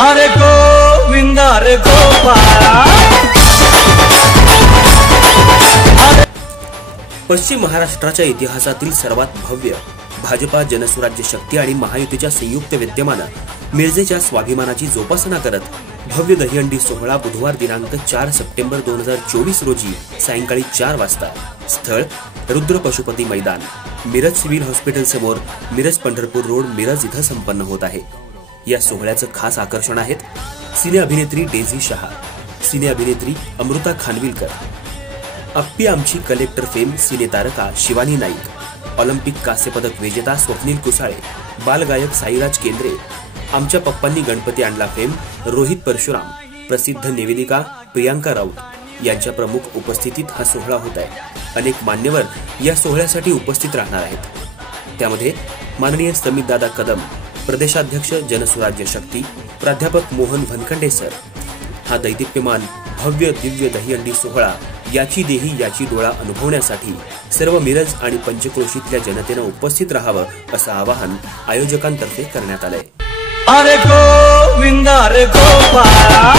अरे गोविंदा रे गोपाला। पश्चिम महाराष्ट्राच्या इतिहासातील सर्वात भव्य भाजपा जनसुराज्य शक्ती आणि महायुतीच्या संयुक्त विद्यमानं मिरजेच्या स्वाभिमानाची जोपासना करत भव्य दहीहंडी सोहळा बुधवार दिनांक 4 सप्टेंबर 2024 रोजी सायंकाळी 4 वाजता स्थळ रुद्र पशुपती मैदान मिरज सिव्हिल हॉस्पिटल समोर मिरज पंढरपूर रोड मिरज इथं संपन्न होत आहे। या सोहळ्याचं खास आकर्षण आहेत सिने अभिनेत्री डेझी शहा, सिने अभिनेत्री अमृता खानविलकर, अप्पी आमची कलेक्टर फेम सिने तारका शिवानी नाईक, ऑलिम्पिक कांस्य पदक विजेता स्वप्नील कुसाळे, बालगायक साईराज केंद्रे, आमच्या पप्पांनी गणपती आणला फेम रोहित परशुराम, प्रसिद्ध निवेदिका प्रियांका राऊत यांच्या प्रमुख उपस्थितीत हा सोहळा होत आहे। अनेक मान्यवर या सोहळ्यासाठी उपस्थित राहणार आहेत। त्यामध्ये माननीय समितदादा कदम, प्रदेशाध्यक्ष जनसुराज्य शक्ती प्राध्यापक मोहन भनखंडे सर। हा दैदिप्यमान भव्य दिव्य दहीहंडी सोहळा याची देही याची डोळा अनुभवण्यासाठी सर्व मिरज आणि पंचक्रोशीतल्या जनतेनं उपस्थित राहावं असं आवाहन आयोजकांतर्फे करण्यात आलंय। अरे गोविंदा रे गोपाला।